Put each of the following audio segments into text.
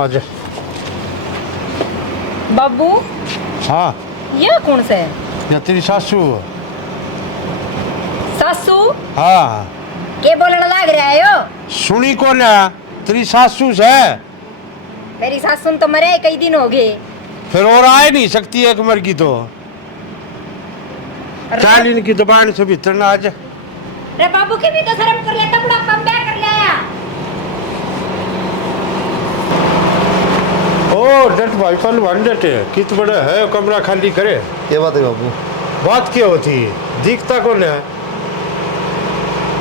आजा। बाबू हाँ ये कौन से है? या तेरी सासू। सासू हाँ के बोलने लग रहा है यो? सुनी कौन है? तेरी सासू से। मेरी सासू तो मरे कई दिन हो गए। फिर और आए नहीं सकती एक मर की तो चाल इनकी दुकान से भीतर ना आजा। रे बाबू की भी तो शर्म कर लेता, बड़ा कम बैक कर लिया। ओ डट भाई पहलवान डट कित बड़ा है कमरा खाली करे। ये बात है बाबू। बात क्या होती है? दिखता कौन है?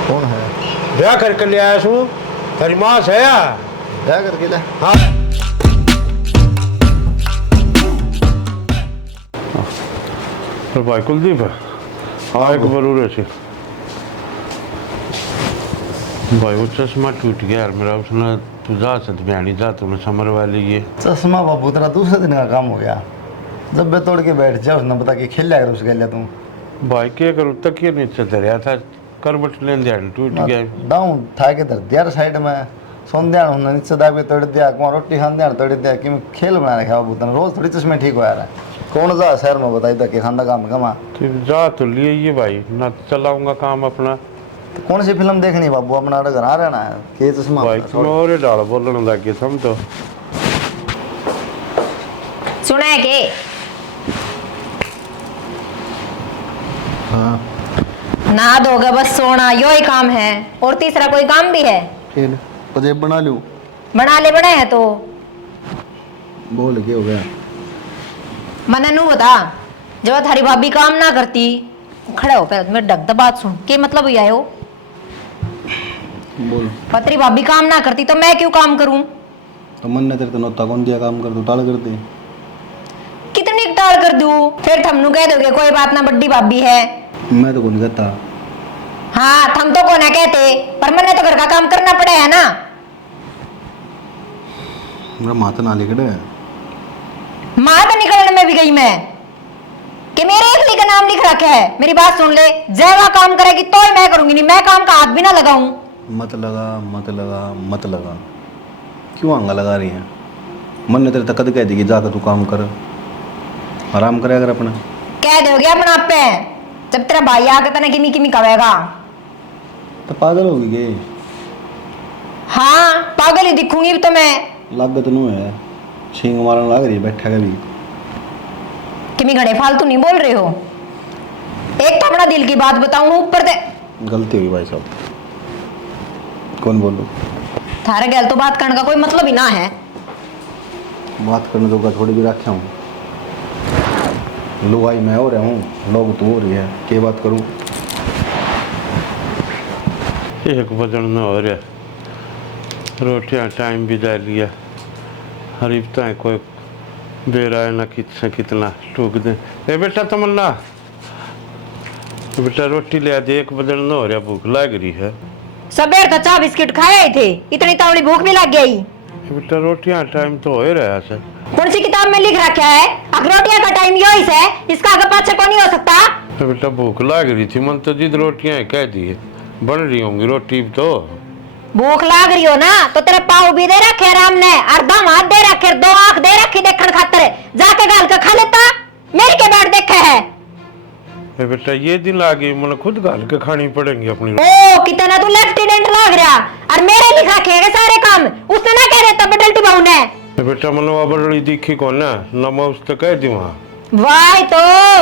कौन है? ब्याह करके ले आया सू तेरी माँ से है। क्या करके ले? हाँ तो भाई कुलदीप है। हाँ एक जरूर है भाई वो चश्मा टूट गया यार मेरा। उसने तू जा सकते बयानी जा तुम्हें समर वाली ये चश्मा बाबू तेरा दूसरे दिन का काम हो गया। जब बे तोड़ के बैठ जा उसने बता के खेल लिया कर उसके लिए तुम। भाई क्या करूँ तक ये नीचे धरिया था करबट लेन दिया टूट गया। डाउन था के धर दिया साइड में सोन दिया उन्होंने नीचे दाबे तोड़ दिया कुआं रोटी खान दिया तोड़ दिया कि मैं खेल बना रखा बाबू तेरा रोज थोड़ी चश्मे ठीक हो यार। कौन जा शहर में बताई था कि खाना काम कमा जा तो लिए ये भाई ना चलाऊंगा काम अपना। तो कौन सी फिल्म देखनी बाबू अपना घर आ रहना है के चश्मा भाई तुम्हें और डाल बोलने लग गए तुम तो। सुना है के? हाँ नहा धोगा बस सोना यो ही काम है और तीसरा कोई काम भी है? खेल पजेब बना लूं। बना ले बड़े हैं तो बोल के हो गया। मना नू बता जब थारी भाभी काम ना करती खड़े हो पे मेरे ढक बात सुन के मतलब ये आयो। बोल पत्री भाभी काम ना करती तो मैं क्यों काम करूं? तो मन ने तेरे तो नोता कौन दिया काम कर तू टाल कर दे। कितनी टाल कर दूं? फिर थमनू कह दोगे कोई बात ना बड्डी भाभी है। मैं तो कौन कहता। हाँ थम तो को ना कहते पर मैंने तो घर का काम करना पड़े है ना। मेरा माता ना लिखड़े माँ तो निकलने में भी गई मैं कि मेरे एक का नाम लिख रखा है। मेरी बात सुन ले जय वह काम करेगी तो ही मैं करूंगी नहीं मैं काम का हाथ भी ना लगाऊं। मत लगा मत लगा मत लगा क्यों आंगा लगा रही है। मन ने तेरे तक कद कह दी कि जाकर तू काम कर आराम करे अगर अपना कह दोगे अपना आप पे जब तेरा भाई आकर तना किमी किमी कहेगा तो पागल होगी गे। हाँ पागल ही दिखूंगी तो मैं। लागत नू है छींग मारने लग रही है बैठा कभी किमी घड़े फालतू नहीं बोल रहे हो। एक तो अपना दिल की बात बताऊं ऊपर से गलती हुई भाई साहब। कौन बोलूं थारे गैल तो बात करने का कोई मतलब ही ना है। बात करने तो थोड़ी भी रखा हूँ लुगाई मैं हो रहा हूँ लोग तो हो रही है क्या बात करूँ। एक बजन में हो रहा रोटियां टाइम भी जा लिया हरीफता है कोई बेरा है ना कितना टूक दे। ए बेटा तमन्ना बेटा रोटी ले आ दे। एक बजन में हो रहा भूख लग रही है। सबेर तो चाय बिस्किट खाए थे इतनी तावड़ी भूख भी लग गई। बेटा रोटियां टाइम तो हो ही रहा है। कौन सी किताब में लिख रखा है अखरोटिया का टाइम यो है इसका आगे पाछे को नहीं हो सकता। तो बेटा भूख लग रही थी मन तो जिद रोटियां कह दी बन रही होंगी रोटी तो। भूख लाग रही हो ना तो तेरे पाव भी दे रखे राम ने अर्धा हाथ दे रखे दो आंख दे रखी देखने खातर जाके गाल के खा लेता मेरी के बैठ देखे है। बेटा ये दिन आ गई मन खुद गाल के खानी पड़ेंगी अपनी। ओ कितना तू लेफ्टिनेंट लाग रहा और मेरे लिखा के सारे काम उसने ना कह देता बडल्टी बाऊ ने। बेटा मनवा बड़ी दिखी कौन ना नमस तो कह दी वहाँ। वाह तो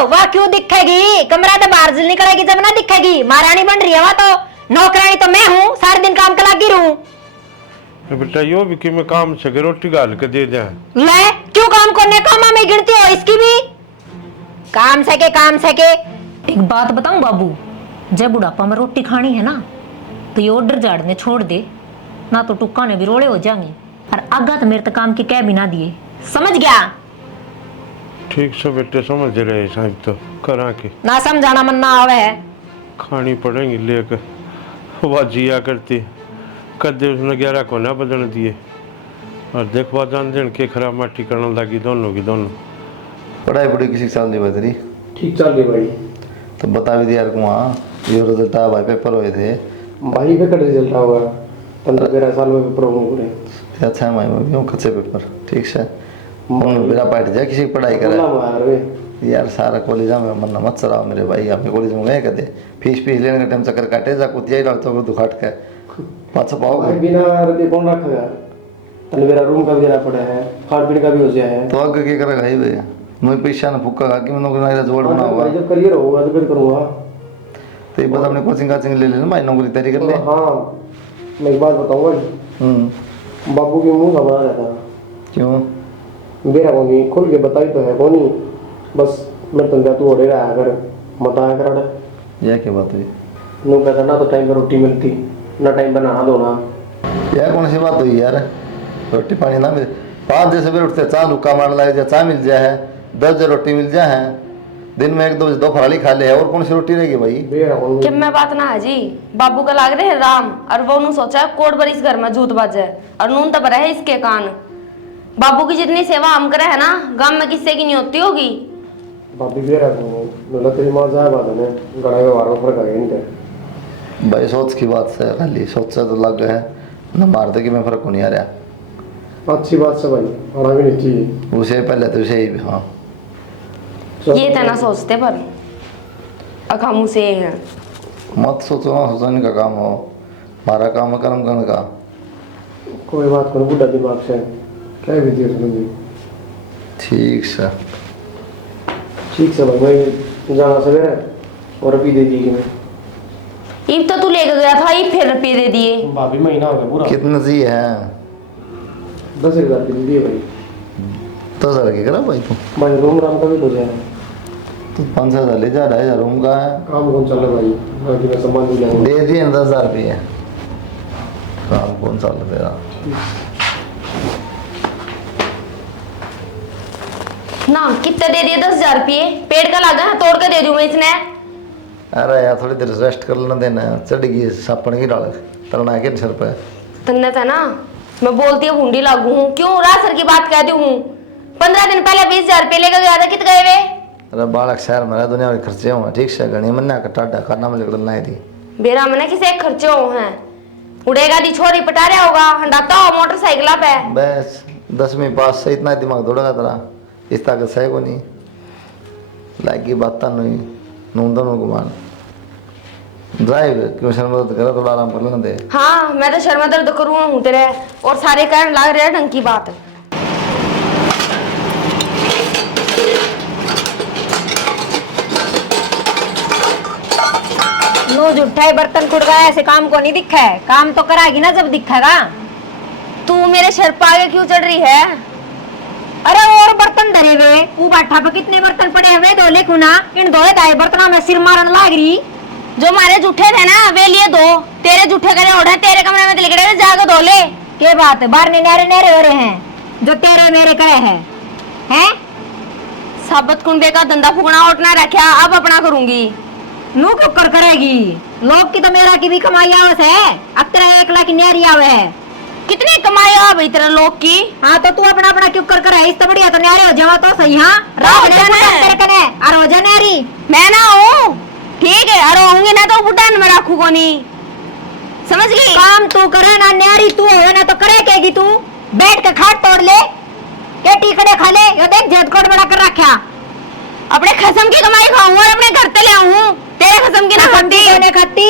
वाह क्यों दिखेगी कमरा तो बाहर से निकलेगी जब ना दिखेगी महारानी बन रही है वह तो नौकरानी तो मैं हूँ सारे दिन काम का लगी रहूं। बेटा यो भी कि मैं काम से रोटी गाल के दे जाए ले क्यों काम करने कामा में गिनती हो इसकी भी काम से के। एक बात बताऊं बाबू जब बुढ़ापा में रोटी खानी है ना तो ये ऑर्डर झाड़ने छोड़ दे ना तो टुक्का ने भी रोड़े हो जाएंगे और आगा तो मेरे तो काम की कह भी ना दिए समझ गया। ठीक से बेटे समझ रहे साहब तो करा के ना समझाना मन ना आवे है खानी पड़ेंगी लेकर वह जिया करती कदे उसने 11 को ना बदन दिए और देखवा जान देन के खराब माटी करने लगी दोनों की दोनों। पढ़ाई पढ़ी किसी साल नहीं बदली ठीक चल रही भाई। तो बता भी दिया यार कुआं ये रिजल्ट भाई पेपर हुए थे भाई का रिजल्ट होगा 15-13 साल में पेपर होंगे पूरे। अच्छा मैं यूँ कच्चे पेपर ठीक से मेरा पार्ट जा किसी की पढ़ाई करे यार सारा कॉलेज में मन मत चलाओ मेरे भाई अपने कॉलेज में गए कहते फीस लेने का टाइम चक्कर काटे जा कुछ यही डालते हो दुखाट के पाछा पाओ बिना रुपये कौन रखेगा तने मेरा रूम का भी देना पड़ा है खान पीने का भी हो गया है तो आगे क्या करेगा भाई भैया मैं पैसा ना फूका खा के मैं नौकरी जोड़ बना हुआ जब करियर होगा तो फिर करूँगा तो ये बस अपने कोचिंग काचिंग ले लेना भाई नौकरी तैयारी कर ले हाँ मैं एक बात बताऊँगा बाबू की मुँह घबरा रहता क्यों मेरा कोनी खुल के बताई तो है कोनी बस मैं तो तू हो रहा है अगर मत आया कर यह क्या बात हुई नो कहता ना तो टाइम पर रोटी मिलती ना टाइम पर नहा धोना यह कौन सी बात हुई यार रोटी पानी ना मिले 5 बजे सवेरे उठते चाय लुक्का मार लाए चाय मिल जाए है 10 बजे रोटी मिल जाए है दिन में 1-2 बजे दोपहर वाली खा ले और कौन सी रोटी रहेगी भाई कि मैं बात ना है जी बाबू का लाग रहे हैं राम और वो उन्होंने सोचा है कोड पर इस घर में जूत बाजे और नून तब रहे इसके कान बाबू की जितनी सेवा हम करे है ना गांव में किससे की नहीं होती होगी बाबी भी रहा तेरी माँ जाए बात है गड़ा व्यवहार में फर्क आ गया इनके भाई सोच की बात से खाली सोच से तो लग है न मार दे कि मैं फर्क नहीं आ रहा अच्छी बात से भाई आना भी नहीं चाहिए उसे पहले तो उसे ही हाँ ये तो ना सोचते पर हम उसे हैं मत सोचो ना सोचने का काम हो हमारा काम है कर्म करने का कोई बात करो बुढ़ा दिमाग से क्या भी दिया समझी ठीक से ठीक से भाई मैं जाना सवेरे और अभी दे दी मैं ईब तो तू लेकर गया था ईब फिर रुपये दे दिए भाभी महीना हो गया पूरा कितने जी है 10,000 दे दिए भाई 10,000 की करा भाई तू भाई रूम राम का भी हो जाए तो 5,000 ले जा 2,500 रूम का है काम कौन चल रहा भाई बाकी मैं सामान भी लाऊंगा दे दिए 10,000 रुपये काम कौन सा तेरा ना कितने दे दिए 10,000 रुपये पेड़ का लागा है तोड़ कर दे दूं मैं इसने अरे यार थोड़ी देर रेस्ट कर लेना देना चढ़ गई सापन की डाल तलना के सर पे तन्ने था ना मैं बोलती हूँ भूंडी लागू हूँ क्यों रात सर की बात कहती हूँ 15 दिन पहले 20,000 रुपये लेकर गया था कित गए वे अरे बालक शहर में रह दुनिया में खर्चे हुए ठीक से गणी मन्ना का टाटा करना में निकलना है थी बेरा मने किसे एक खर्चे हो हैं उड़ेगा दी छोरी पटा रहा होगा हंडाता हो मोटरसाइकिल पे बस 10वीं पास से इतना दिमाग दौड़ेगा तेरा इस ताकत सही को नहीं लाइक की बात नहीं नूंदन गुमान ड्राइव क्यों शर्मा दर्द करा थोड़ा आराम कर लेना दे हाँ मैं तो शर्मा दर्द करूँ हूँ तेरे और सारे कारण लाग रहे ढंग की बात नो जुट्ठा है बर्तन खुड़ गया ऐसे काम को नहीं दिखा है काम तो कराएगी ना जब दिखेगा तू मेरे सर पर आगे क्यों चढ़ रही है अरे और बर्तन धरे हुए वो बाठा पे कितने बर्तन पड़े हुए धोले कुना इन धोए धाए बर्तनों में सिर मारन लाग रही जो हमारे जूठे थे ना वे लिए दो तेरे जूठे करे ओढ़े तेरे कमरे में लिखड़े जाकर धो ले के बात है बाहर नेरे नेरे हो रहे हैं जो तेरे मेरे करे हैं साबत कुंडे का धंधा फूकना उठना रखा अब अपना करूंगी नू क्यों कर करेगी लोग की तो मेरा की भी कमाई आवस है अब तेरा 1 लाख की न्यारी आवे है कितनी कमाई आ भाई तेरा लोग की हाँ तो तू अपना अपना क्यों कर है इस तो बढ़िया तो न्यारे हो जावा तो सही हाँ हो जाना है। तेरे कने और हो जा न्यारी मैं ना हूँ ठीक है अरे होंगे ना तो बुढ़ा में रखू को नहीं समझ गई काम तू करे ना न्यारी तू हो ना तो करे केगी तू बैठ के खाट तोड़ ले के टीकड़े खा ले ये देख झटकोट बड़ा कर रखा अपने खसम की कमाई खाऊं और अपने घर पे ले आऊं तेरे खसम की ना खाती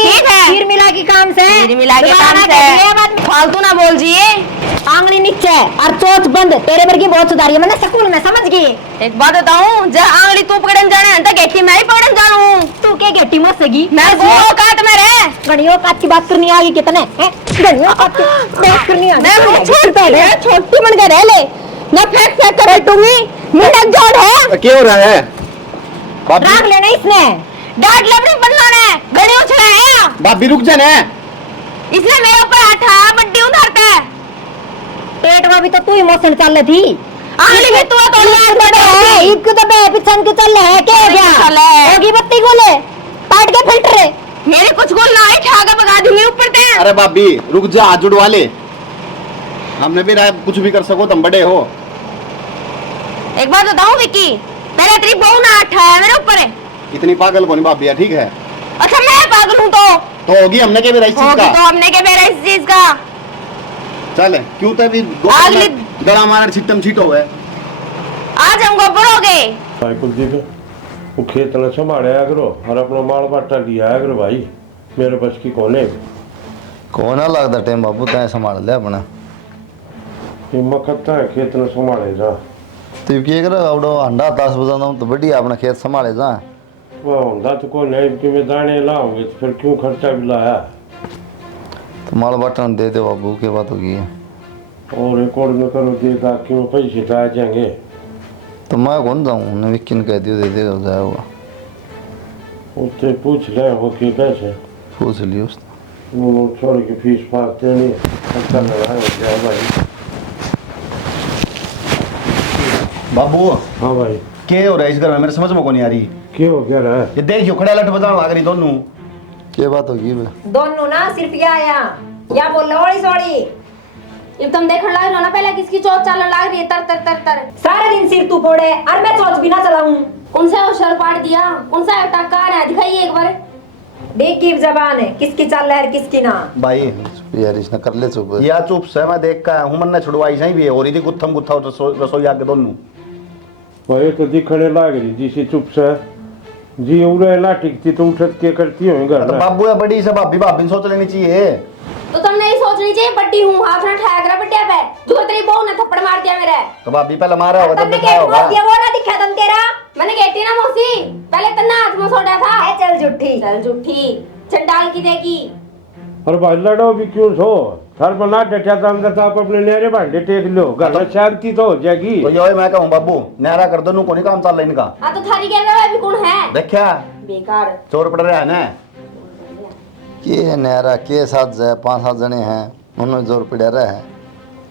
ठीक है खीर मिला की काम से खीर मिला के काम से फालतू ना बोल जिए आंगली नीचे और चोच बंद तेरे वर्गी बहुत सुधारी है मैंने स्कूल में समझ गई एक बात बताऊं जब आंगली तू पकड़न जाने हैं तो गेटी मैं ही पकड़न जानू तू के गेटी मत सगी मैं वो काट में रे गणियों काट की बात करनी आगी कितने गणियों काट की बात करनी आ मैं छोटी बन के रह ले मैं फेंक फेंक कर बैठूंगी मेरा जोड़ है क्या हो रहा है राग लेना इसने डांट ले अपने बंदा ने गले उछला है भाभी रुक जा ना इसने मेरे ऊपर हाथ आया बड्डी उधरता है पेट में भी तो तू इमोशन चल रही थी आंगली में तू तो है ईद को तो बे पिछन के चल है के क्या होगी बत्ती गोले काट के फिल्टर मेरे कुछ गोल ना है ठाका भगा दूंगी ऊपर ते अरे भाभी रुक जा हाथ जुड़वा ले हमने भी राय कुछ भी कर सको तुम बड़े हो एक बात बताऊं विक्की पहले तेरी बहू ना उठाया मेरे ऊपर है इतनी पागल कौन भाभी है ठीक है अच्छा मैं पागल हूं तो होगी हमने क्या मेरा इस चीज होगी का तो हमने क्या मेरा इस चीज का चल क्यों तो भी अगली- गला मार छिटम छिटो है। आज हम गोबर हो गए। भाई कुलदीप वो खेत न संभालिया करो और अपना माल बाटा लिया करो भाई, मेरे बस की कोने कौन ना लगता टाइम बाबू तैं संभाल लिया अपना। हिम्मत करता है खेत न संभाले जा। तू क्या कर आवड़ो अंडा 10 बजाना तो बढ़िया अपना खेत संभाले जा। वह होंदा तो कोई नहीं कि मैं दाने लाऊंगे तो फिर क्यों खर्चा भी लाया। तो माल बाटन दे दे बाबू, की बात होगी है। और रिकॉर्ड में करो देगा क्यों पैसे तो आ जाएंगे। तो मैं कौन जाऊँ, उन्हें विक्की ने कह दियो दे देगा जाए होगा। उससे पूछ ले वो कि कैसे पूछ लियो उसने। वो छोड़ के फीस फास देनी खर्चा लगाए भाई। बाबू हाँ भाई के हो रहा है इस घर में, मेरे समझ में को नहीं आ रही। क्यों हो क्या रहा है। ये देखियो खड़ा लट बजाने लग रही दोनों। क्या बात होगी बे? दोनों ना सिर्फ या बोल रहा सॉरी। ये तुम देखने लग रहे हो ना पहले किसकी चोट चलने लग रही है तर तर तर तर। सारा दिन सिर तू फोड़े और मैं चौथ भी ना चलाऊं। कौन सा होशियार पाड़ दिया, कौन सा टक्का है दिखाइए एक बार। देख की जबान है, किसकी चल रहा है किसकी ना। भाई यार इसने कर ले चुप। या चुप से मैं देख का हूं, मन ने छुड़वाई सही भी है और इधर गुत्थम गुत्था रसोई आके दोनों। भाई तो दिखने लग रही जी से चुप से जी उड़े ना टिकती तो उठत के करती हो घर तो में। बाबू है बड़ी से भाभी भाभी सोच लेनी चाहिए। तो तुमने ये सोचनी चाहिए बट्टी हूँ हाथ में ठहर कर बट्टिया पे जो तेरी बहू ने थप्पड़ मार दिया मेरे। तो भाभी पहले मारा होगा तब तुमने दिखाया क्या होगा। बोल दिया वो ना दिखा तुम तेरा। मैंने कहती ना मौसी पहले तन्ना हाथ में सोडा था। ए चल झूठी। चल झूठी चंडाल की देगी। और भाई लड़ो भी क्यों सो घर बना डटिया तो अंदर तो आप अपने नेरे भांडे टेक लो घर में शांति तो हो जाएगी। तो यो मैं कहूँ बाबू न्यारा कर दो, को नहीं काम चल रहा इनका। हाँ तो थारी कह रहा है अभी कौन है देखा बेकार चोर पड़ रहा है ना। के नहरा के साथ जाए 5-7 जने हैं, उन्होंने जोर पड़ा रहा है।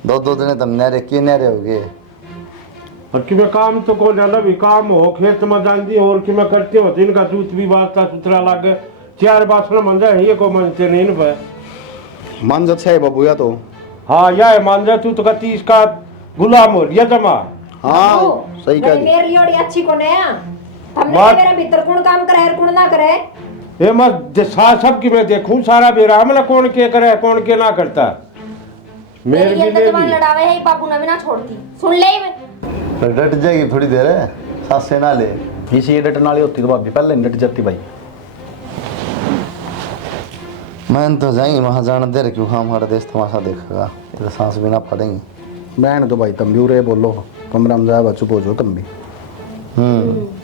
2-2 जने तुम नहरे के नहरे हो गए। और कि मैं काम तो को जाना भी काम हो खेत में जाती और कि मैं करती हूँ इनका दूध भी वास्ता सुथरा लागे 4 बासण मंजा है ये को मनते नहीं इन पे। मन अच्छा है बाबू या तो। हाँ यह मांझा तू तो कहती इसका गुलाम हो लिया जमा। हाँ सही कह मेरे लिए और अच्छी को नया हमने बात- मेरा भीतर कौन काम करे और कौन ना करे। ये मैं सब की मैं देखूं सारा बेरा हमला कौन के करे कौन के ना करता। मेरे मेरी भी अंदर ले जबान ली। लड़ावे है बापू ने भी ना छोड़ती सुन ले। पर डट जाएगी थोड़ी देर है, सांस से ना ले। इसी ये डटन वाली होती तो भाभी पहले नहीं डट जाती भाई। मैं तो जाएंगे वहाँ जाना दे रहे क्यों हमारा देश तमाशा देखेगा, तो सांस भी ना पड़ेंगी। बहन तो भाई तुम भी उरे बोलो कमरा में जाए चुप हो जाओ तुम भी।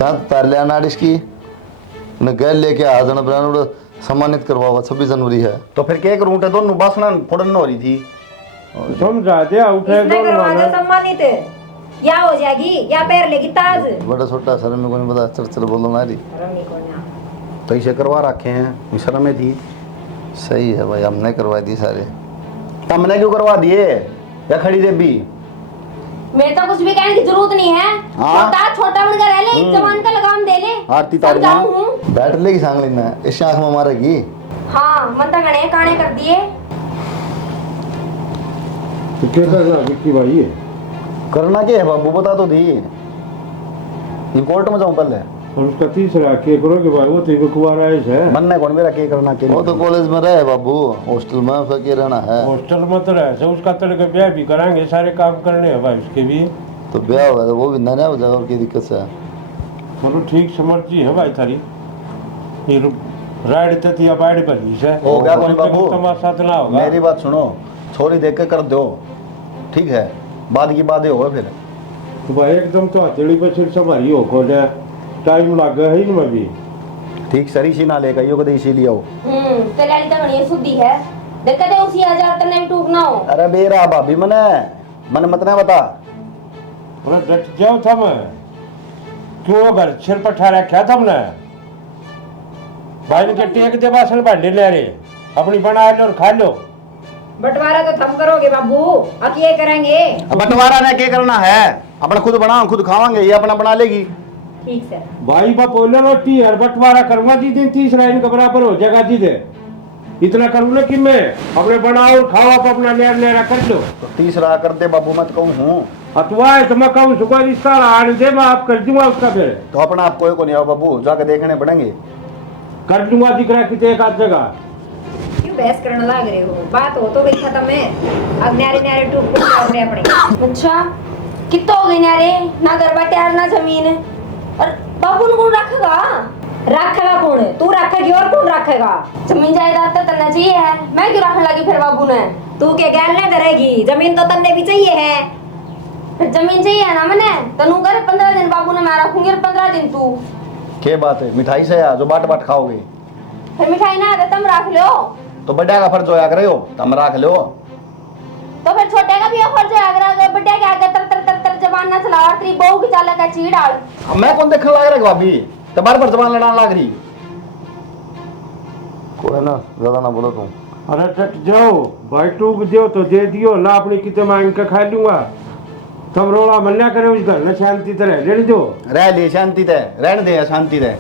तार ले आना इसकी न गैल लेके आ जाना ब्रांड सम्मानित करवाओ। 26 जनवरी है तो फिर क्या करूँ दोनों बासना फोड़न हो रही थी। समझा दिया उठे इसने दोनों करवा दो वाला। सम्मानित या हो जाएगी या पैर लेगी ताज। बड़ा छोटा सर में कोई नहीं पता चल बोलो ना रही। रमी को ना। तो इसे करवा रखे हैं शर्म में थी। सही है भाई, हमने करवा दी सारे। तुमने क्यों करवा दिए या खड़ी देवी। मेरे तो कुछ भी कहने की जरूरत नहीं है। हाँ। छोटा बनकर रह ले इस जवान का लगाम दे ले। आरती तारू माँ। समझाऊं हूँ। बैठ लेगी सांग लेना इस आंख में मारेगी। हाँ मन तो गणे काने कर दिए। तो क्या करना विक्की भाई ये करना क्या है बाबू बता तो दी। इन कोर्ट में जाऊं पहले। और उसका तीसरा के करोगे भाई वो तो कुआरा है। बनने कौन मेरा क्या करना क्या वो तो कॉलेज में रहे बाबू, हॉस्टल में फकीर रहना है। हॉस्टल में तो रहे उसका तड़के ब्याह भी कराएंगे सारे काम करने हैं भाई उसके भी। तो ब्याह होगा तो वो भी नया हो जाएगा, और की दिक्कत है। मतलब ठीक से मर्जी है भाई थारी। ये राइड ते या बाइड भरी से हो गया कोई बाबू। तमाशा तो ना होगा। मेरी बात सुनो, छोरी देख के कर दो ठीक है, बाद की बातें होगा फिर। तो भाई एकदम तो हथेली पर सिर संभारी हो खोल टाइम लग गया है इनमें भी। ठीक सरी सी ना लेकर यो कदे इसीलिए आओ। तेरे वाली तो गणी शुद्धि है। देखते थे उसी हजार तने भी टूकना हो। अरे बेरा भाभी मने मत ना बता। अरे डट जाओ थम क्यों घर सिर पर ठा रखा तुमने। भाई ने के टेक दे बासन भांडे ले रे अपनी बना लो और खा लो। बंटवारा तो थम करोगे बाबू, अब ये करेंगे। अब बंटवारा ने क्या करना है, अपना खुद बनाओ खुद खावांगे, ये अपना बना लेगी। ठीक से भाई बा बोले रोटी है बंटवारा करूंगा जी दिन 30 लाइन के बराबर हो जाएगा जी दे इतना करूँ ना कि मैं अपने बनाओ और खाओ आप अपना लेर लेरा कर लो। तो 30 रहा कर दे बाबू मत कहूँ हूँ। अतवा है तो मैं कहूँ सुबह रिश्ता आने दे मैं आप कर दूंगा उसका फिर तो अपना आप कोई को नहीं आओ बाबू, जाके देखने पड़ेंगे। कर दूंगा दिख रहा है कि एक आध जगह। क्यों बहस करने लग रहे हो? बात हो तो गई खत्म है। अब न्यारे न्यारे टूक टूक कर रहे अपने। अच्छा कितना हो गई न्यारे, ना घर बाटे ना जमीन, और बाबू ने कौन रखेगा? रखेगा कौन? तू रखेगी और कौन रखेगा? जमीन जायदाद तो तन्ने चाहिए है, मैं क्यों रखने लगी फिर बाबू ने? तू के गैल नहीं करेगी, जमीन तो तन्ने भी चाहिए है। फिर जमीन चाहिए है ना मैंने, तनु कर 15 दिन बाबू ने मैं रखूंगी और 15 दिन तू। क्या बात है, मिठाई से या जो बाट बाट खाओगे? फिर मिठाई ना आते तुम रख लो, तो बड़ा का फर्ज होया करे हो, तुम रख लो। तो फिर छोटे का भी फर्ज है, अगर बड़े के आगे तर तर तर तर जबान ना चला और तेरी बहू की चाल का चीड़ डाल। मैं कौन देखने लग रहा भाभी, तो बार बार जबान लड़ाने लग रही। कोई ना, ज्यादा ना बोलो तुम। अरे टट जाओ भाई, टूक दो तो दे दियो ना, अपनी कितने मांग के खा लूंगा। तुम रोड़ा मन्या करे उस घर में शांति तरह रहने दो। रह ले शांति ते, रहने दे शांति ते।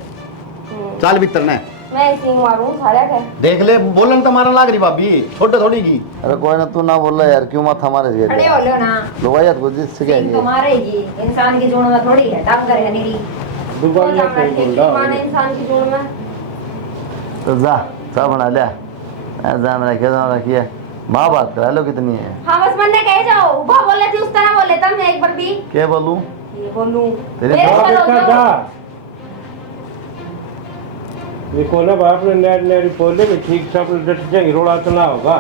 चल भीतर ने मैं इसी मारूं सारे के। देख ले, बोलन तो मारने लग रही भाभी, छोटे थोड़ी की। अरे कोई ना, तू ना बोल यार, क्यों माथा मारे जी? खड़े हो लो ना। लो यार कुछ से क्या तो मारेगी, इंसान की जोड़ में थोड़ी है, टाप करे नहीं। दुबारा कोई बोल माने इंसान की जोड़ में। तो जा बना लिया, ऐसा मेरा क्या रखिए, माँ बात करा लो कितनी है। हाँ बस मन ने कह जाओ, वो बोले थी उस तरह बोले तब मैं एक बार भी क्या बोलूं? ये बोलूं तेरे मेरे हाँ, पर हो बेटा, जाओ। जा। देखो ना बाप ने नैर नैर बोले कि ठीक से अपने डट जाएंगे, रोड़ा तो ना होगा।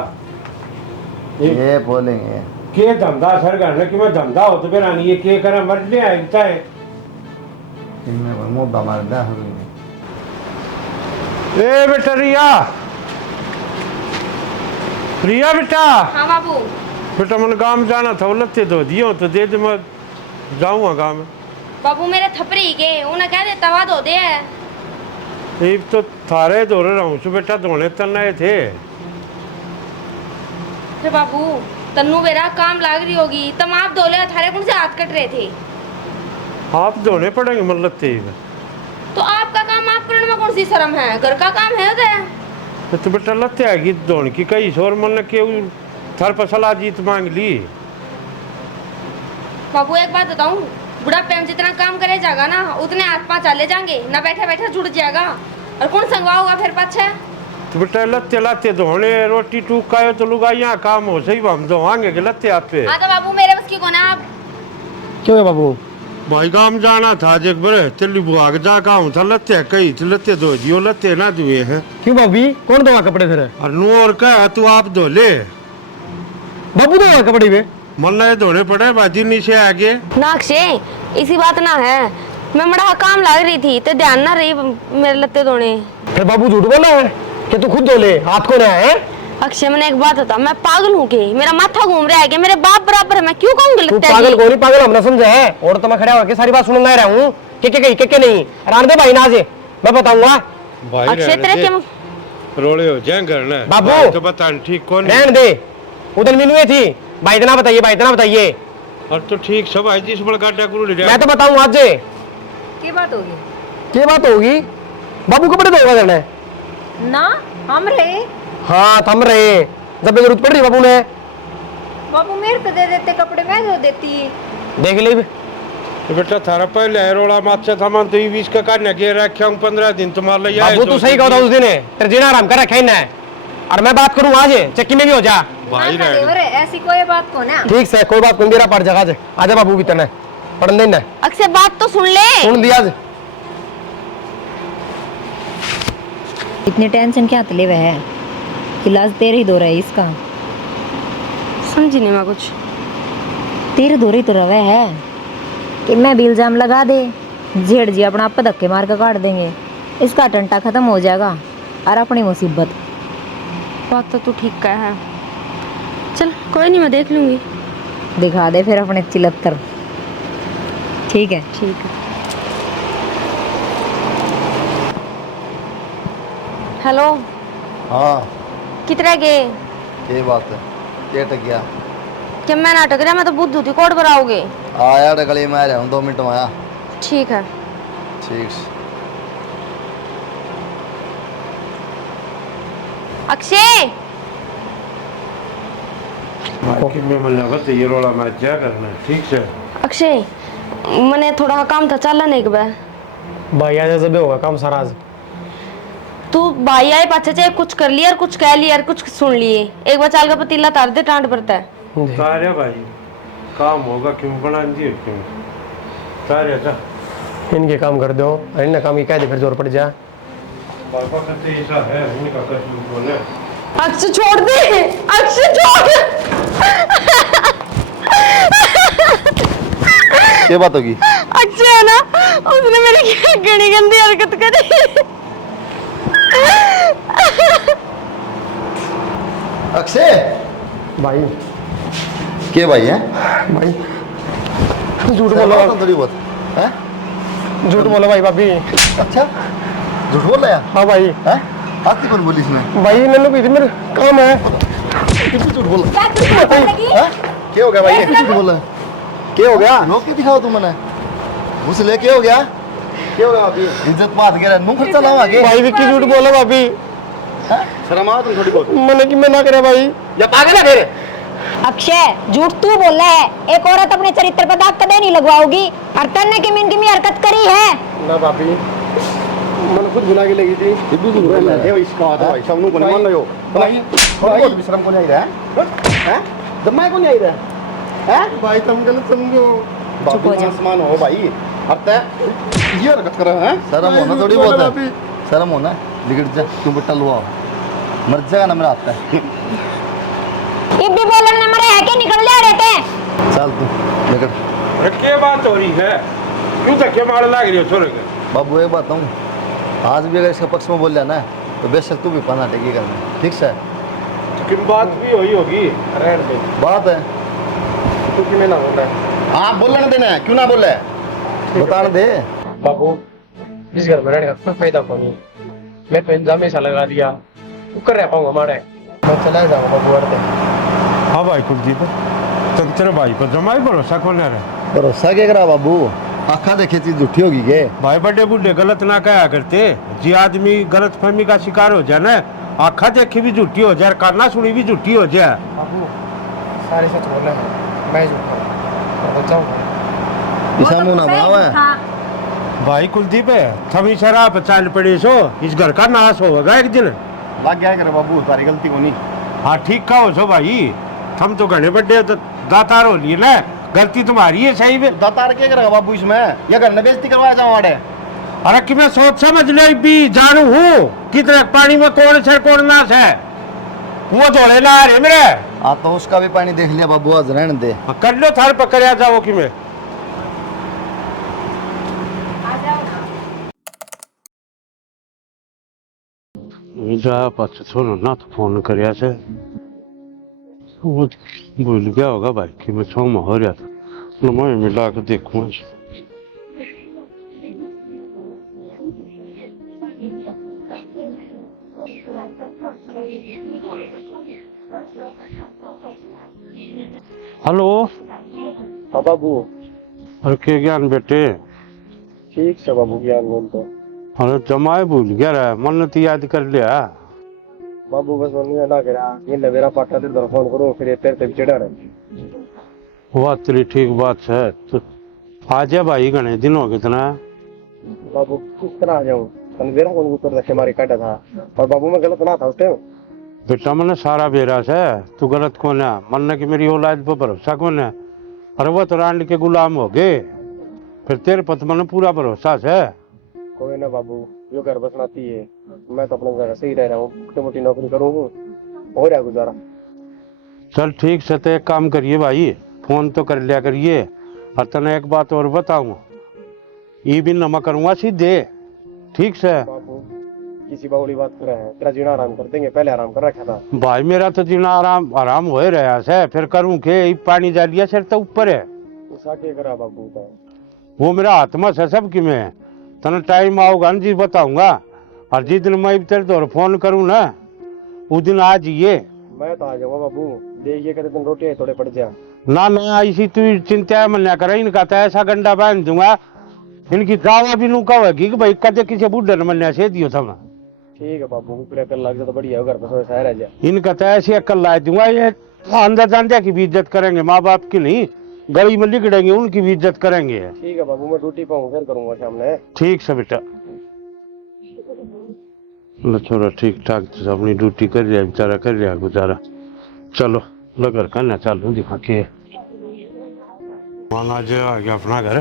ये बोलेंगे के धंधा सर करने कि मैं धंधा हो तो फिर आनी ये के करा मर ले आएगा है। इनमें मुद्दा मार दे। ए बेटा रिया, रिया बेटा। हाँ बाबू। बेटा मन गांव जाना था, वो लत्ते धो दियो तो दे दे, मैं जाऊंगा गांव में। बाबू मेरे थपरी के उन्हें कह दे तवा धो दे। एक तो थारे धो रहा हूँ सो बेटा, धोने तन्ने थे। अरे बाबू तन्नू मेरा काम लाग रही होगी, तब आप धो ले, थारे कौन से हाथ कट रहे थे? आप धोने पड़ेंगे मन लत्ते। तो आपका काम आप करने में कौन सी शर्म है, घर का काम है उधर। तो बेटा लत्ते आएगी धोने की, कई शोर मन के थर पर सलाह जीत मांग ली। बाबू एक बात बताऊं, बुढ़ापे में जितना काम करे जाएगा ना उतने हाथ पाँव चाले जाएंगे, ना बैठे बैठे जुड़ जाएगा, और कौन संगवाओगा फिर पाछे? तो बेटा लत्ते लाते धोने, रोटी टूक खाए तो लुगाइया काम हो सही, हम धोवांगे कि लत्ते आप पे। हाँ तो बाबू मेरे बस की कौन है आप? क्यों है बाबू? भाई गांव जाना था एक बड़े तिल्ली बुआ के जा काम था, लत्ते कई तो लत्ते धो दियो, लत्ते ना धुए हैं। क्यों भाभी, कौन धोआ कपड़े फिर? और नू और कह तू आप धो ले। बाबू धोआ कपड़े में मन ये धोने पड़े बाजी नीचे आगे। नाक्षे इसी बात ना है, मैं बड़ा काम लाग रही थी तो ध्यान ना रही मेरे लत्ते धोने। फिर बाबू झूठ बोला है कि तू खुद धो ले, हाथ को ना है? अक्षय मैंने एक बात बता, मैं पागल हूँ के मेरा माथा घूम रहा है कि मेरे बाप बराबर है, मैं क्यों कहूँगी तू लगता पागल है? कोई पागल हमने समझा है, और तो मैं खड़ा होकर सारी बात सुन रहा हूँ के नहीं। रान दे भाई ना आज मैं बताऊंगा। भाई अक्षय तेरे क्या रोड़े हो जाए घर ना बाबू तो बता ठीक कौन रहन दे, उधर मिलुए थी भाई, इतना बताइए भाई, इतना बताइए। और तो ठीक सब आई जिस बड़ा गाटा करू मैं तो बताऊँ आज की बात होगी क्या बात होगी। बाबू कपड़े धोगा देना ना, हम रहे। हाँ थम रहे, जब जरूरत पड़ रही बाबू ने। बाबू मेरे को दे देते कपड़े, मैं धो देती। देख ले तो बेटा थारा पहले रोड़ा माचा था मन तो 20 का काटने के रखे हूँ 15 दिन तुम्हारे लिए बाबू तू सही कहा था उस दिन, तेरे जीना आराम कर रखा है, और मैं बात करूँ आज चक्की में भी हो जा। भाई ना रहने। देवर, ऐसी कोई बात को ना। ठीक से कोई बात कोई मेरा पड़ जाएगा, आजा बाबू भी तेने पढ़न देना अक्षय बात तो सुन ले। सुन दिया। इतनी टेंशन क्या तले हुए है, इलाज तेरे ही दो रहा है इसका। समझी नहीं मैं कुछ। तेरे दो रही तो रवे है कि मैं भी इल्जाम लगा दे, जेठ जी अपना आप धक्के मार कर काट देंगे, इसका टंटा खत्म हो जाएगा और अपनी मुसीबत। बात तो तू ठीक कहा है, चल कोई नहीं मैं देख लूंगी। दिखा दे फिर अपने चिलत्तर। ठीक है ठीक है। हेलो हाँ कितने गए? ये बात है, ये टक गया। क्या मैं नाटक रहा, मैं तो बुद्ध थी, कोड बनाओगे? आया गली में आ रहा हूँ, 2 मिनट में आया। ठीक है। ठीक। अक्षय कि मैं मन लगा तो ये रोड़ा मैं क्या करना है, ठीक से। अक्षय मैंने थोड़ा काम था, चल ना एक बार। भाई आज जब होगा काम सारा आज। तू भाई आए पाछे चाहे कुछ कर लिया और कुछ कह लिया और कुछ सुन लिए, एक बार चाल का पतीला तार दे टांट पड़ता है। तारे भाई काम होगा क्यों बना दिए क्यों तारे जा इनके काम कर दो और इनका काम की कह दे फिर जोर पड़ जा। बाबा कहते ऐसा है इनका कसूर कौन है? अक्षय छोड़ दे, अक्षय छोड़। क्या बात होगी? अक्षय है ना, उसने मेरी घनी गंदी हरकत करी। अक्षय भाई के भाई है? भाई झूठ बोलो, थोड़ी बहुत है। झूठ बोलो भाई भाभी। अच्छा झूठ बोल रहा है? हाँ भाई। हैं? आती कौन बोली इसमें? भाई मैंने कोई मेरे काम है। किसी झूठ बोल क्या तू झूठ बोलेगी? क्या हो गया भाई? किसी झूठ बोल रहा है? क्या हो गया? लोग क्यों दिखाओ तुम मैंने घुस ले? क्या हो गया? क्या हो गया अभी? इज्जत बात कह रहा है, मुंह खर्चा लाओ आगे। भाई विक्की झूठ बोला भाभी। शर्म आओ तुम थोड़ी बहुत। मैंने कि मैं ना करे भाई। या पागल है फिर? अक्षय झूठ तू बोल रहा है, एक औरत अपने चरित्र पर दाग कदे नहीं लगवाओगी। और तन्ने की मिन की हरकत करी है ना भाभी, मैंने खुद बुला के लगी थी। ये भी झूठ बोल रहा है। इसका आता भाई सब नु को मान लो भाई भाई विश्राम को नहीं रहा है हैं जम्मा को नहीं रहा है भाई तुम गलत समझो। बाबू हो जा। आसमान हो भाई हरता ये हरकत कर रहा है शर्म होना थोड़ी बहुत है। शर्म होना बिगड़ जा तू बट्टा लुआ मर जाएगा ना मेरा आता है। इब भी बोलने में मरे है कि निकल जा रहे थे। चल तू बिगड़। अरे क्या बात हो रही है? क्यों धक्के मार लाग रही हो छोरे के? बाबू एक बात कहूँ, आज भी अगर इसके पक्ष में बोल लिया ना तो बेशक तू भी पाना टेगी करना, ठीक है? किन बात भी हुई होगी? रहने दे, बात है तू क्यों ना बोल रहा है? हाँ बोलने देना है क्यों ना बोल रहा है बता दे। बाबू इस घर में रहने का कोई फायदा को नहीं। मैं तो इंतजाम ऐसा लगा दिया, तू कर रहा पाऊंगा हमारे। मैं चला जाऊंगा बाबू अर्धे। हाँ भाई कुलदीप तेरे भाई पर जमाई भरोसा कौन है? भरोसा क्या करा बाबू? आखा देखे चीज झूठी होगी के? भाई बड़े बूढ़े गलत ना कहा करते, जी आदमी गलत फहमी का शिकार हो जाए ना, आखा देखी भी झूठी हो जाए, काना सुनी भी झूठी हो जाए। बाबू सारे सच बोल रहे हैं, मैं झूठ बोल जाऊंगा। ईसा मुंह ना बनावा है। भाई कुलदीप है थमी शराब चाल पड़ी सो इस घर का नाश होगा एक दिन। लग गया करे बाबू तारी गलती को नहीं हाँ ठीक कहो सो भाई, हम तो घने बड्डे तो दातार हो लिए ना, गलती तुम्हारी है सही में। दातार क्या करेगा बाबू इसमें या घर में बेइज्जती करवाया जाओ हमारे। अरे कि मैं सोच समझ ले भी जानू हूँ कितने पानी में कौन से कौन नाश है, वो धोले ना रहे मेरे। हाँ तो उसका भी पानी देख लिया बाबू, आज रहने दे। कर लो थार पकड़िया जाओ कि मैं जा पास छोड़ो ना तो फोन करिया से वो भूल गया होगा भाई कि मैं छो में हो रहा था, मैं मिला के देखूँ। हेलो हाँ बाबू अरे के ज्ञान बेटे? ठीक से बाबू ज्ञान बोल तो। अरे जमाए भूल गया रे, मन तो याद कर लिया। बाबू बस मैंने ना करा ये लवेरा पाटा दे दर फोन करो फिर तेरे पे चिढ़ा रहे। वो तेरी ठीक बात है, तो आ जा भाई घने दिन हो गए तना। बाबू किस तरह आ जाऊँ? लवेरा कौन ऊपर रखे मारे काटा था और बाबू मैं गलत ना था उस टाइम। बेटा मैंने सारा बेरास है, तू गलत कौन है? मन की मेरी औलाद पर भरोसा कौन है? अरे वो तो रांड के गुलाम हो गए, फिर तेरे पत मन पूरा भरोसा है। कोई ना बाबू जो घर बसनाती है, मैं तो अपने जगह सही रह रहा हूँ, छोटी मोटी नौकरी करूँ हो रहा गुजारा। चल ठीक से तो एक काम करिए भाई, फोन तो कर लिया करिए। और तने एक बात और बताऊँ, ये भी नमा करूँगा सीधे, ठीक से? बाबू किसी बावली बात कर रहे हैं, तेरा जीना आराम कर देंगे, पहले आराम कर रखा था। भाई मेरा तो जीना आराम आराम हो ही रहा है, फिर करूँ के? पानी जा लिया सिर तो ऊपर है, उसा के करा बाबू का। वो मेरा आत्मा से सब कि मैं तने टाइम आओगा जी बताऊंगा। और जिस दिन मैं तेरे तो फोन करूँ ना उस दिन आ जाइए। मैं तो आ जाऊंगा बाबू, देखिए कहते तुम रोटी थोड़े पड़ जा। ना ना इसी तू चिंता मना कर, इनका तो ऐसा गंडा बांध दूंगा, इनकी दावा भी नू कहेगी कि भाई कदे किसी बुढ़े ने मन्या से दियो था। ठीक है बाबू पूरा कर लग जाए तो बढ़िया, घर पर सह रह जाए। इनका तो ऐसी अक्ल ला दूंगा, ये अंदर जानते की भी इज्जत करेंगे, माँ बाप की नहीं, गली में लिखड़ेंगे उनकी भी इज्जत करेंगे। ठीक है बाबू मैं ड्यूटी पे हूँ, फिर करूंगा सामने। ठीक से बेटा। छोरा ठीक ठाक तो अपनी ड्यूटी कर रहा बेचारा, कर रहा गुजारा। चलो लगर करना चालू दिखा के माना जो आ गया अपना घर।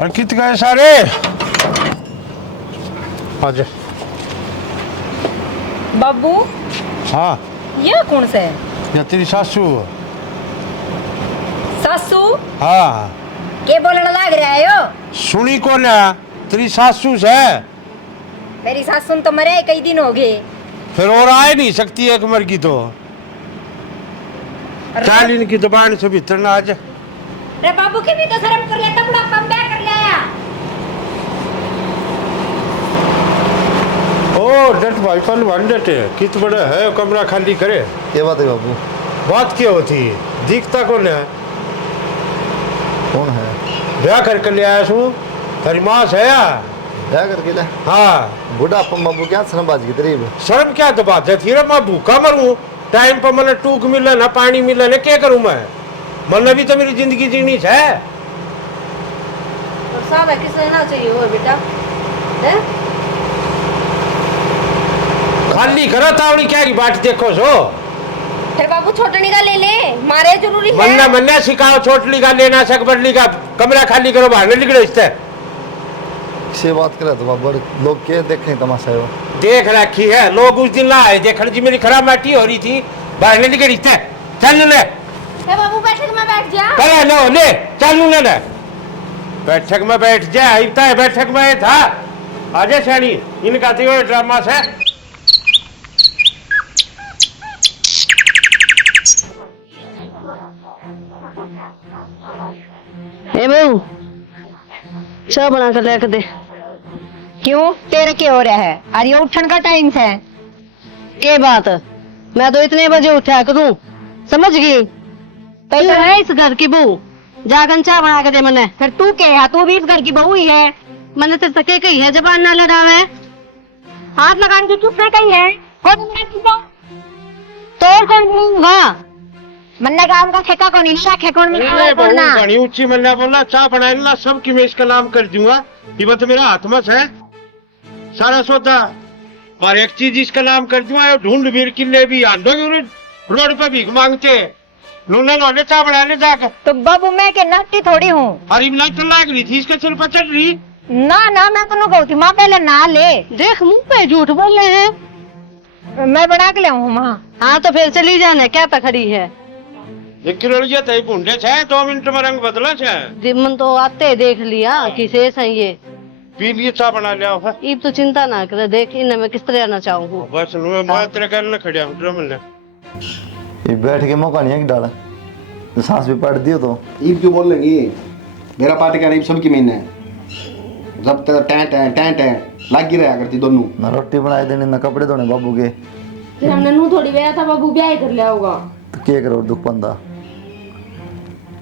और कित गए सारे आज। बाबू हाँ ये कौन सा है? या तेरी सासू। सासू हाँ के बोलने लग रहा है यो? सुनी को ना तेरी सासू से। मेरी सासू तो मरे कई दिन हो गए। फिर और आ नहीं सकती एक मर की तो चाल इनकी दुकान से भीतर ना आज। अरे बाबू की भी तो शर्म कर लेता, बड़ा कम बैक कर लिया। ओ डट भाई पल वन डटे कित बड़ा है कमरा खाली करे। क्या बात है बाबू? बात क्या होती दिखता कौन है? कौन है? ब्याह करके ले आया सू तेरी माँ से या? क्या करके ले? हाँ बुढ़ापा बाबू क्या शर्मबाज की तरीब। शर्म क्या तो बात है थी रे, मैं भूखा मरूं टाइम पर मैंने टूक मिले ना पानी मिले ना क्या करूं मैं? मन भी तो मेरी जिंदगी जीनी है। तो साहब किस लेना चाहिए वो बेटा? खाली करो तावड़ी क्या की बात देखो सो। फिर बाबू छोटनी का ले ले, मारे जरूरी है। मन्ना मन्ना सिखाओ छोटली का लेना सक बड़ली का कमरा खाली करो बाहर निकलो इससे। से बात करे तो बाबू लोग क्या देखें तमाशा है वो। देख रखी है लोग उस दिन ला आए देखने जी मेरी खराब माटी हो रही थी बाहर निकल रिश्ते चल ले। बाबू बैठक में बैठ जा। पहले लो ले चल ले बैठक में बैठ जा। इतना है बैठक में था आजा शानी इनका तो ड्रामा से। ए बहू चाय बना कर लेकर दे। क्यों तेरे क्या हो रहा है? अरे उठन का टाइम है। के बात मैं तो इतने बजे उठा करूं, समझ गई? तू है इस घर की बहू, जागन चाय बना के दे मने। फिर तू क्या है? तू भी इस घर की बहू ही है। मैंने तो सके कही है जबान ना लड़ावे। हाथ लगाने की किसने कही है? कौन तोड़ कर दूंगा। मन्ना काम का ठेका कौन नहीं रखे कौन बोलना। बड़ी ऊंची मन्ना बोलना चाय बनाना सबकी मैं इसका नाम कर दूंगा। ये बात मेरा हाथ में है सारा सौदा और एक चीज इसका नाम कर दूंगा ढूंढ भीड़ किले भी आंधो रोड पे भीख मांगते नूने नौने चाय बनाने जाकर। तो बाबू मैं के नट्टी थोड़ी हूँ। अरे तो लाग रही थी इसके सिर पर चढ़ रही। ना ना मैं तो कहती माँ पहले ना ले। देख मुंह पे झूठ बोल रहे हैं। मैं बना के ले आऊँ माँ। हाँ तो फिर चली जाने क्या पकड़ी है? एक किलो लिया तय भूंडे छे 2 मिनट में रंग बदला छे। जिमन तो आते देख लिया कि शेष है ये। पी लिए चाय बना लिया है। इब तो चिंता ना करे, देख इन्हें मैं किस तरह आना चाहूँ। बस मैं तेरे कहने न खड़िया ड्रम ले। ये बैठ के मौका नहीं है कि डाला तो सांस भी पड़ दियो तो ईब क्यों बोल लेंगी? मेरा पार्टी का ईब सबकी महीने है। जब तक टैं लग ही रहा करती दोनों। ना रोटी बनाए देने ना कपड़े धोने बाबू के। फिर हमने नू थोड़ी बेरा था बाबू ब्याह कर लिया होगा। तो क्या करो दुख पंदा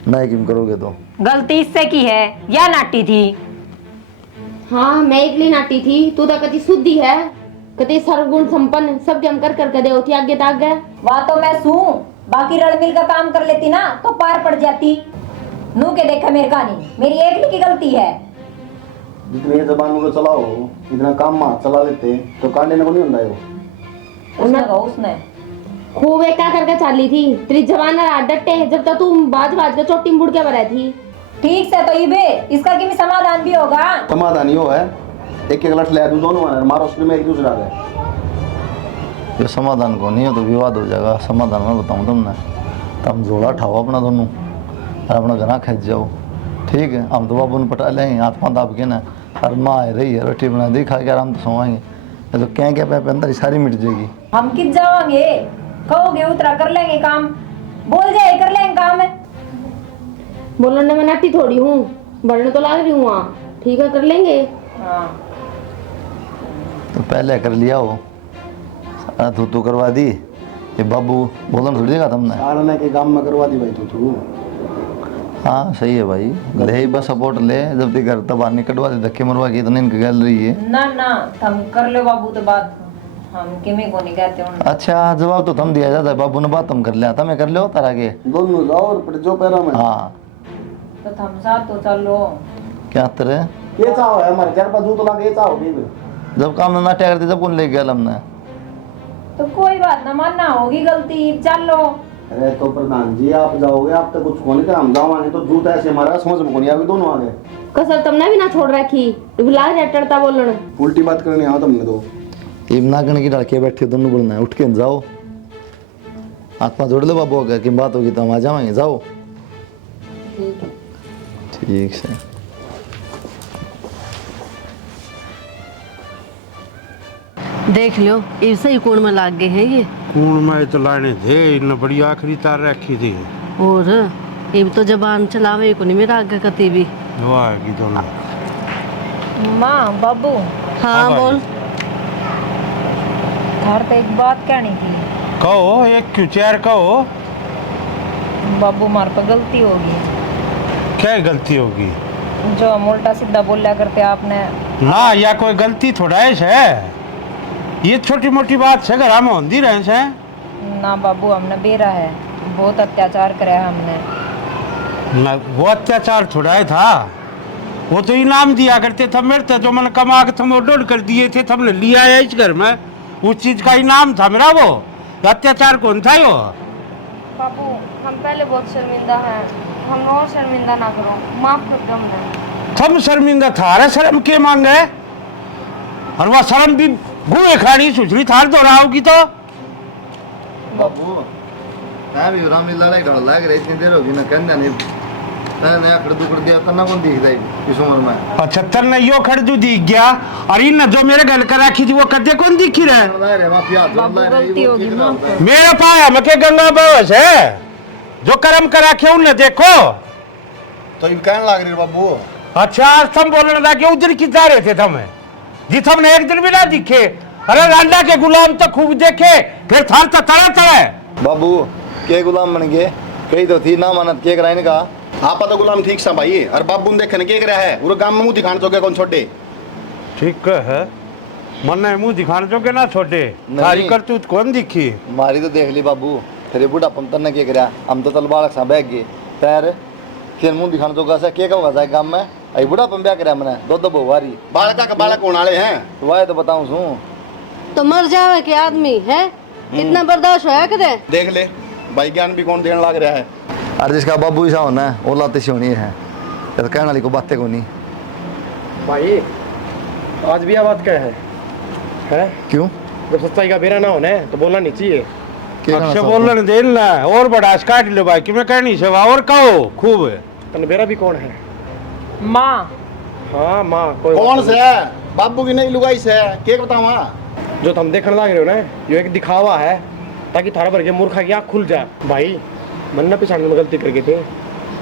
नहीं किम करोगे तो। गलती इससे की है या नाटी थी? हाँ मैं इतनी नाटी थी, तू तो कति शुद्धि है, कति सर्वगुण संपन्न, सब हम कर दे होती आगे तक गए। वहाँ तो मैं सू बाकी रणमिल का काम कर लेती ना तो पार पड़ जाती। नू के देखा मेरी कहानी, मेरी एक की गलती है। जितने जबान को चलाओ इतना काम मां चला लेते तो कांडे को नहीं होता है वो। उसने खूब एक क्या करके चाली थी तेरी जवान डटे जब तक तू बाज के चोटी मुड़ के बराई थी। ठीक से तो इबे इसका कि समाधान भी होगा। समाधान यो है एक लठ ले दूं दोनों मारो उसमें एक दूसरा है। ये समाधान को नहीं हो तो विवाद हो जाएगा। समाधान में बताऊँ तुमने तुम जोड़ा उठाओ अपना दोनों और अपना घना खींच जाओ। ठीक है हम तो बाबू ने पटा लेंगे हाथ पाँव दाब के ना। और माँ आ रही है रोटी बना दी खा के आराम तो सोएंगे। तो क्या पे अंदर सारी मिट जाएगी। हम किस जाओगे कहोगे उतरा कर लेंगे काम, बोल जाए कर लेंगे काम। बोलने में नाटी थोड़ी हूँ, बढ़ने तो लाग रही हूँ वहाँ। ठीक है कर लेंगे। हाँ। तो पहले कर लिया हो तू करवा दी। ये बाबू बोलन थोड़ी देगा तुमने। आरने के काम में करवा दी भाई तू। हाँ सही है भाई ले ही बस सपोर्ट ले जब तक घर तब बाहर नहीं कटवा दे धक्के मरवा के इतने इनकी गल रही है ना ना तुम कर लो बाबू तो बात हम किमे को नहीं कहते हो। अच्छा जवाब तो तुम दिया जाता है बाबू ने बात तुम कर लिया था मैं कर लो तारा के दोनों जाओ और जो पैरा में। हाँ तो थम साथ तो चलो। क्या तरह ये चाहो है हमारे घर पर दूध ला के चाहो भी जब काम ना करते जब कौन ले गया हमने। तो कोई बात ना, मानना होगी गलती, चलो। अरे तो प्रधान जी आप जाओगे, आप तो कुछ खोने का हम जाओगे तो जूत ऐसे हमारा समझ में नहीं आवे दोनों आगे। कसर तुमने भी ना छोड़ रखी, बुला रटड़ता बोलन। उल्टी बात करनी आओ तुमने तो। इमना गण की लड़के बैठे दोनों बोलना है, उठ के जाओ, हाथ पाँव जोड़ लो बाबू, अगर की बात होगी तो हम आ जाएंगे, जाओ। ठीक है। देख लो ऐसे ही कोण में लाग गए हैं ये। कौन में तो लाने थे, इन बड़ी आखिरी तार रखी थी। और ये तो जबान चलावे को नहीं मेरा आगे कती भी। वाह की तो ना। माँ बाबू हाँ बोल। थार तो एक बात कहनी थी। कहो, एक क्यों चार कहो। बाबू मार पर गलती होगी। क्या गलती होगी? जो हम उल्टा सीधा बोला करते आपने। ना या कोई गलती थोड़ा है, ये छोटी मोटी बात से घर में होती रहे से। ना बाबू हमने बेरा है, बहुत अत्याचार कराया हमने। ना वो अत्याचार थोड़ा है था, वो तो इनाम दिया करते थे मेरे थे, जो मैंने कमा के तुम डोल कर दिए थे, तुमने लिया है इस घर में, उस चीज का इनाम था मेरा। वो अत्याचार कौन था यो? बाबू हम पहले बहुत शर्मिंदा हैं, हम और शर्मिंदा ना करो, माफ कर दो हमने। तुम शर्मिंदा था, अरे शर्म के मांगे? और वह शर्म भी गुए खानी सुचरी थार दो रहा होगी तो। बाबू मैं भी राम लड़ाई ढल लग रही, इतनी देर होगी ना कहना नहीं, मैं आखड़ दुकड़ दिया तना कौन दिख जाए इस उम्र में। अच्छा तन्ने यो खड़दू दिख गया, और इन जो मेरे गल कर रखी थी वो कदे कौन दिखी रहे? बाबू गलती होगी, माफ कर। मेरे पाया मके गंगा बस है, जो कर्म करा के उन्हें देखो। तो इन कहने लग रही बाबू। अच्छा आज तुम बोलने लगे उधर की जा रहे थे तुम, जी तुमने एक दिन भी ना दिखे। अरे रांडा के गुलाम तो खूब देखे, फिर थार तो तरह तरह। बाबू के गुलाम बन गए, कही तो थी ना मानत के कराने का। आप तो गुलाम ठीक सा भाई, और बाबू ने देखने के रहा है, वो गांव में मुंह दिखाने चौके कौन छोटे। ठीक है, मन मुंह दिखाने चौके ना छोटे, सारी करतूत कौन दिखी? मारी तो देख ली बाबू, तेरे बूढ़ा पंतर ने के करा, हम तो तल बालक सा बैग गए पैर, फिर मुंह दिखाने चौका से के होगा जाए गांव में, आई बूढ़ा पन ब्याह करा मैंने, दो बहुवारी बालका का बालक कौन आले हैं? वाह तो बताऊं सू। तो मर जावे के आदमी है, इतना बर्दाश्त होया करे। देख ले भाई ज्ञान भी कौन देने लग रहा है। अरे जिसका बाबू ऐसा होना है, औलाद से होनी है, तो कहने वाली को बातें को नहीं। भाई आज भी आवाज क्या है? क्यों? जब सच्चाई का बेरा ना होना है तो बोलना नहीं चाहिए। अक्षय बोलने देना और बड़ा काट लो भाई कि मैं कहनी सेवा और कहो खूब। तन बेरा भी कौन है? माँ हाँ माँ कोई कौन से है? बाबू की नहीं लुगाई से है, के बतावा? जो तुम देखने लग रहे हो ना, ये एक दिखावा है ताकि थारा भर के मूर्खा की आँख खुल जाए। भाई मन ना पिछाड़ने में गलती करके थे,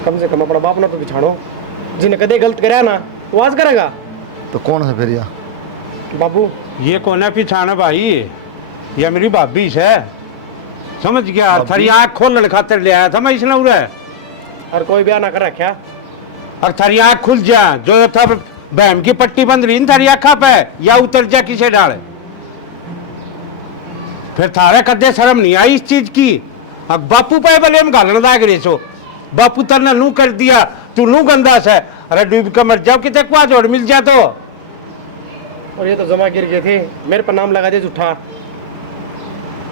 कम से कम अपना बाप ना तो पिछाड़ो, जिन्हें कदे गलत कराया ना वो आज करेगा। तो कौन है फिर या? बाबू ये कौन है पिछाना भाई? ये मेरी भाभी से, समझ गया? थारी आँख खोलने खातिर ले आया था मैं इसने उरे। और कोई ब्याह ना कर रखा, और थारी आँख खुल जा, जो था बहम की पट्टी बंद रही थारी आँखा पे, या उतर जा किसे डाले, फिर थारे कदे शर्म नहीं आई इस चीज की। अब बापू पे भले हम गालन लाग रहे सो, बापू तरने नू कर दिया, तू नू गंदा से, अरे डूब के मर जाओ कितने कुआ जोड़ मिल जा तो। और ये तो जमा गिर गए थे, मेरे पर नाम लगा दिया झूठा।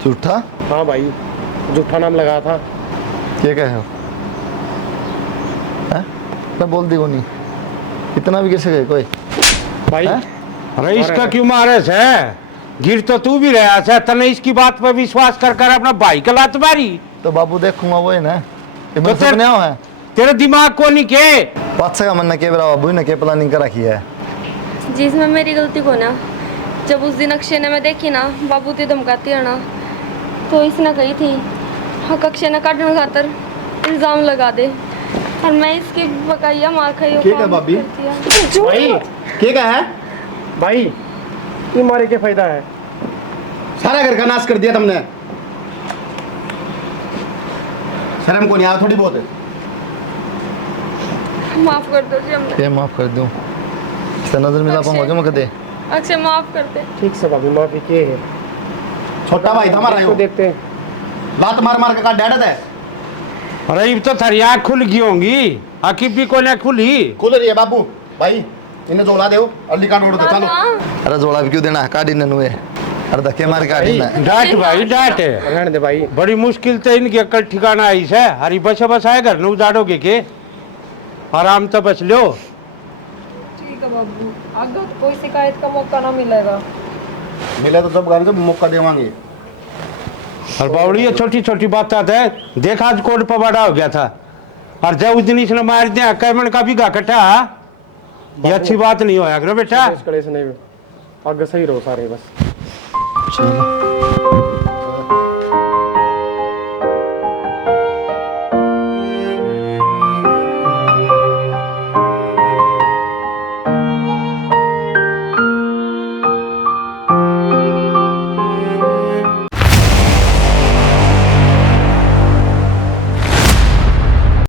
झूठा? हाँ भाई झूठा नाम लगाया था। क्या कहे हो? मैं बोल दी को नहीं, इतना भी कैसे गए कोई? भाई अरे इसका क्यों मारे से? गिर तो तू भी रहा से, तने इसकी बात पर विश्वास कर कर अपना भाई का लात मारी। तो बाबू देखूंगा वो है ना, तो तेरे दिमाग को नहीं के पाँच का मन के बरा बाबू ने के प्लानिंग कर रखी है। जिसमें मेरी गलती को ना, जब उस दिन अक्षय ने मैं देखी ना बाबू ते धमकाती है ना, तो इसने कही थी हाँ अक्षय ने काटने खातर इल्जाम लगा दे, और मैं इसकी बकाया मार खाई। भाभी भाई क्या है भाई ये मारे के फायदा है? सारा घर का नाश कर दिया तुमने, शर्म को नहीं आया थोड़ी बहुत? माफ कर दो जी हमने। ये माफ कर दूं, इससे नजर मिला पाऊंगा मैं कदे। अक्षय माफ कर दे। ठीक से भाभी माफी के है। छोटा भाई था हमारा, इसको देखते हैं लात मार मार के काट डांटत है। अरे अब तो थारी आँख खुल गई होंगी, आखिर भी को ने खुली खुल रही है बाबू भाई, इन्हें जोड़ा दो अल्ली का नोट दे चलो। अरे जोड़ा भी क्यों देना, काटी ने नुए, अरे धक्के मार काटी ना। डांट भाई डांट रहने दे भाई। बड़ी मुश्किल से इनकी अकल ठिकाना आई है। हरी बस बस आए घर न उजाड़ोगे के, आराम तो बच लो। ठीक है बाबू, आगे तो कोई शिकायत का मौका ना मिलेगा। मिले तो जब गाने मौका देवांगे। और बावड़ी ये छोटी छोटी बात आता है, देख आज कोर्ट पर बड़ा हो गया था, और जब उस दिन इसने मार दिया कैमन का भी कटा, ये अच्छी बात नहीं होया करो बेटा। कलेश नहीं, आगे सही रहो सारे बस। चलो